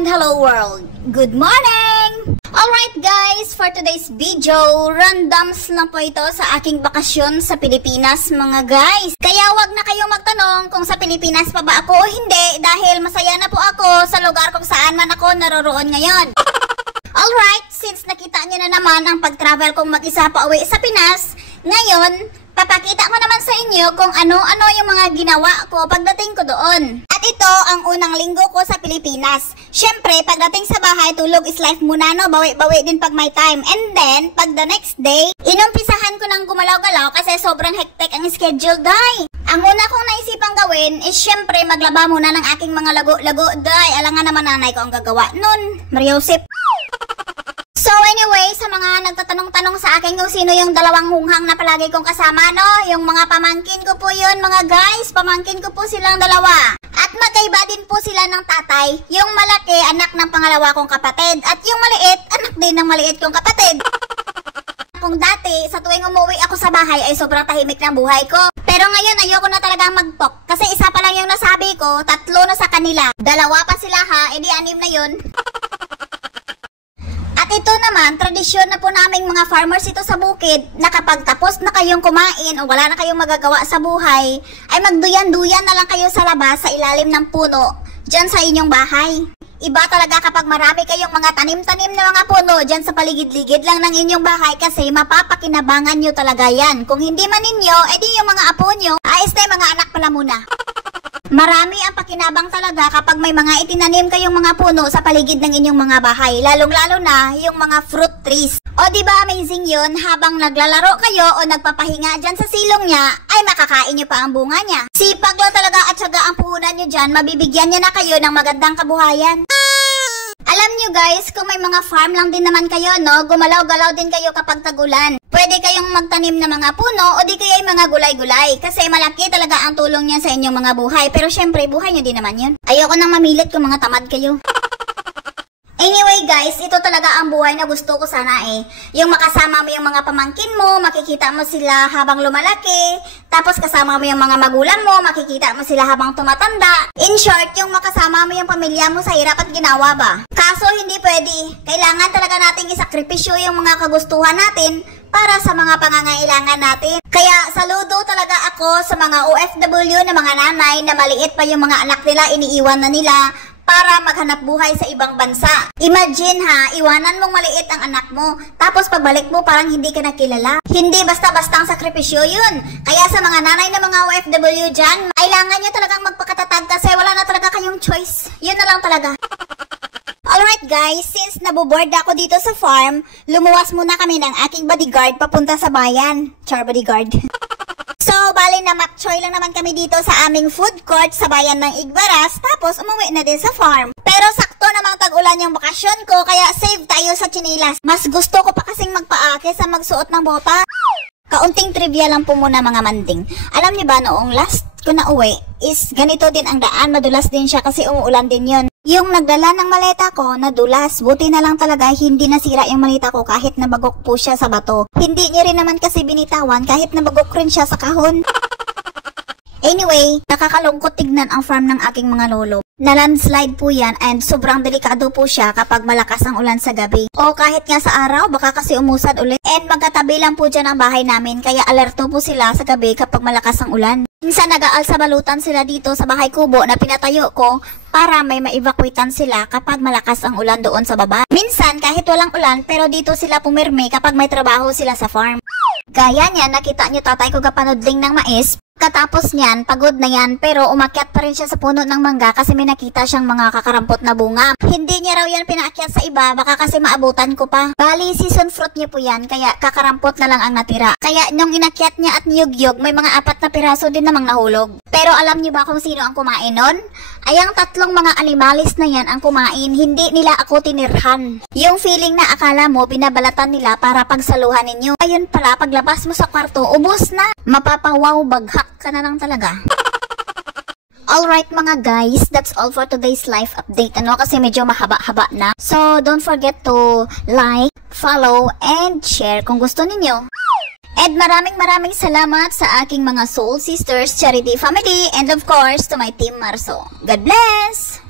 and hello world! Good morning! Alright guys, for today's video, randoms lang po ito sa aking bakasyon sa Pilipinas mga guys. Kaya wag na kayong magtanong kung sa Pilipinas pa ba ako o hindi dahil masaya na po ako sa lugar kung saan man ako naroroon ngayon. Alright, since nakita nyo na naman ang pag-travel kong mag-isa pa uwi sa Pinas, ngayon, papakita ko naman sa inyo kung ano-ano yung mga ginawa ko pagdating ko doon. At ito ang unang linggo ko sa Pilipinas. Syempre, pagdating sa bahay, tulog is life muna, no? Bawi-bawi din pag may time. And then, pag the next day, inumpisahan ko ng gumalaw-galaw kasi sobrang hectic ang schedule, day. Ang una kong naisipang gawin is syempre maglaba muna ng aking mga lago-lago, day. Alangan naman nanay ko ang gagawa nun. Mariosip. So anyway, sa mga nagtatanong-tanong sa akin kung sino yung dalawang hunghang na palagi kong kasama, no? Yung mga pamangkin ko po yun, mga guys. Pamangkin ko po silang dalawa. At magkaiba din po sila ng tatay. Yung malaki, anak ng pangalawa kong kapatid. At yung maliit, anak din ng maliit kong kapatid. Kung dati, sa tuwing umuwi ako sa bahay ay sobrang tahimik ng buhay ko. Pero ngayon, ayoko na talagang mag-talk. Kasi isa pa lang yung nasabi ko, 3 na sa kanila. 2 pa sila ha, edi 6 na yun. Ito naman, tradisyon na po naming mga farmers ito sa bukid na kapag tapos na kayong kumain o wala na kayong magagawa sa buhay, ay magduyan-duyan na lang kayo sa labas sa ilalim ng puno dyan sa inyong bahay. Iba talaga kapag marami kayong mga tanim-tanim na mga puno dyan sa paligid-ligid lang ng inyong bahay kasi mapapakinabangan nyo talaga yan. Kung hindi man ninyo, edi yung mga apo nyo, ayos na mga anak pala muna. Marami ang pakinabang talaga kapag may mga itinanim kayong mga puno sa paligid ng inyong mga bahay, lalong-lalo na yung mga fruit trees. O diba amazing yun, habang naglalaro kayo o nagpapahinga dyan sa silong niya, ay makakain nyo pa ang bunga niya. Sipag lang talaga at syaga ang puhunan nyo dyan, mabibigyan niya na kayo ng magandang kabuhayan. Alam nyo guys, kung may mga farm lang din naman kayo, no, gumalaw-galaw din kayo kapag tag-ulan. Pwede kayong magtanim ng mga puno o di kaya mga gulay-gulay kasi malaki talaga ang tulong niya sa inyong mga buhay. Pero syempre, buhay nyo din naman yun. Ayoko nang mamilit kung mga tamad kayo. Anyway guys, ito talaga ang buhay na gusto ko sana eh. Yung makasama mo yung mga pamangkin mo, makikita mo sila habang lumalaki. Tapos kasama mo yung mga magulang mo, makikita mo sila habang tumatanda. In short, yung makasama mo yung pamilya mo sa hirap at ginawa ba? Kaso hindi pwede. Kailangan talaga nating isakripisyo yung mga kagustuhan natin para sa mga pangangailangan natin. Kaya saludo talaga ako sa mga OFW na mga nanay na maliit pa yung mga anak nila, iniiwan na nila para maghanap buhay sa ibang bansa. Imagine ha, iwanan mong maliit ang anak mo, tapos pagbalik mo parang hindi ka nakilala. Hindi basta-bastang sakripisyo yun. Kaya sa mga nanay na mga OFW dyan, kailangan nyo talagang magpakatatag kasi wala na talaga kayong choice. Yun na lang talaga. Alright guys, since naboboard ako dito sa farm, lumuwas muna kami ng aking bodyguard papunta sa bayan. Char bodyguard. So, bali na makchoy lang naman kami dito sa aming food court sa bayan ng Igbaras, tapos umuwi na din sa farm. Pero sakto namang tag-ulan yung bakasyon ko, kaya save tayo sa chinilas. Mas gusto ko pa kasing magpaa kesa magsuot ng bota. Kaunting trivia lang po muna mga manding. Alam niyo ba noong last ko na uwi is ganito din ang daan, madulas din siya kasi umuulan din yun. Yung nagdala ng maleta ko, nadulas. Buti na lang talaga hindi nasira yung maleta ko kahit nabagok po siya sa bato. Hindi niya rin naman kasi binitawan kahit nabagok rin siya sa kahon. Anyway, nakakalungkot tignan ang farm ng aking mga lolo. Na-landslide po yan and sobrang delikado po siya kapag malakas ang ulan sa gabi. O kahit nga sa araw, baka kasi umusad ulit. And magkatabi lang po dyan ang bahay namin kaya alerto po sila sa gabi kapag malakas ang ulan. Minsan nag-aal sa balutan sila dito sa bahay kubo na pinatayo ko para may ma-evacuatean sila kapag malakas ang ulan doon sa baba. Minsan kahit walang ulan pero dito sila pumirme kapag may trabaho sila sa farm. Gaya niya, nakita niyo tatay ko kapanudling ng mais. Katapos niyan, pagod na yan pero umakyat pa rin siya sa puno ng mangga kasi may nakita siyang mga kakarampot na bunga. Hindi niya raw yan pinaakyat sa iba, baka kasi maabutan ko pa. Bali, season fruit niya po yan, kaya kakarampot na lang ang natira. Kaya nung inakyat niya at niyugyog, may mga 4 na piraso din namang nahulog. Pero alam niyo ba kung sino ang kumain nun? Ay ang 3 mga animalis na yan ang kumain, hindi nila ako tinirhan. Yung feeling na akala mo binabalatan nila para pagsaluhan ninyo. Ayun pala, paglabas mo sa kwarto, ubos na. Mapapawaw, baghak ka na lang talaga. Alright mga guys, that's all for today's life update. Kasi medyo mahaba-haba na. So, don't forget to like, follow, and share kung gusto ninyo. And maraming salamat sa aking mga soul sisters, charity family, and of course, to my team Marso. God bless!